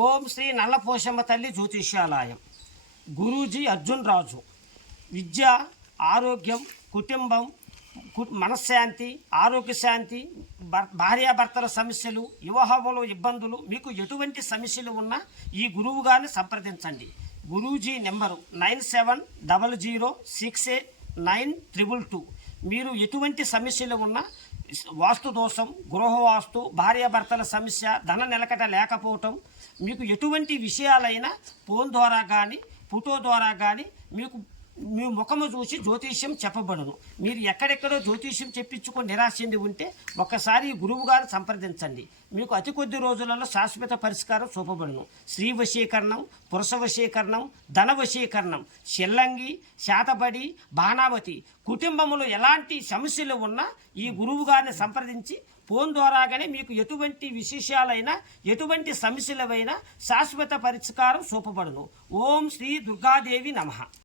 ఓం శ్రీ నల్లపోషమ్మ తల్లి జ్యోతిష్యాలయం. గురూజీ అర్జున్ రాజు. విద్య, ఆరోగ్యం, కుటుంబం, మనశ్శాంతి, ఆరోగ్య శాంతి, భార్యాభర్తల సమస్యలు, వివాహంలో ఇబ్బందులు, మీకు ఎటువంటి సమస్యలు ఉన్నా ఈ గురువు గారిని సంప్రదించండి. గురూజీ నెంబరు 9700689222. మీరు ఎటువంటి సమస్యలు ఉన్నా, వాస్తు దోషం, గృహవాస్తు, భార్యాభర్తల సమస్య, ధన నిలకట లేకపోవటం, మీకు ఎటువంటి విషయాలైనా ఫోన్ ద్వారా కానీ ఫోటో ద్వారా కానీ మీకు మీ ముఖము చూసి జ్యోతిష్యం చెప్పబడును. మీరు ఎక్కడెక్కడో జ్యోతిష్యం చెప్పించుకొని నిరాశ చెంది ఉంటే ఒక్కసారి గురువు గారు సంప్రదించండి. మీకు అతి కొద్ది రోజులలో శాశ్వత పరిష్కారం చూపబడును. స్త్రీ వశీకరణం, పురుష వశీకరణం, ధన వశీకరణం, షెల్లంగి, శాతబడి, బాణావతి, కుటుంబంలో ఎలాంటి సమస్యలు ఉన్నా ఈ గురువు గారిని సంప్రదించి ఫోన్ ద్వారాగానే మీకు ఎటువంటి విశేషాలైనా, ఎటువంటి సమస్యలైనా శాశ్వత పరిష్కారం చూపబడును. ఓం శ్రీ దుర్గాదేవి నమః.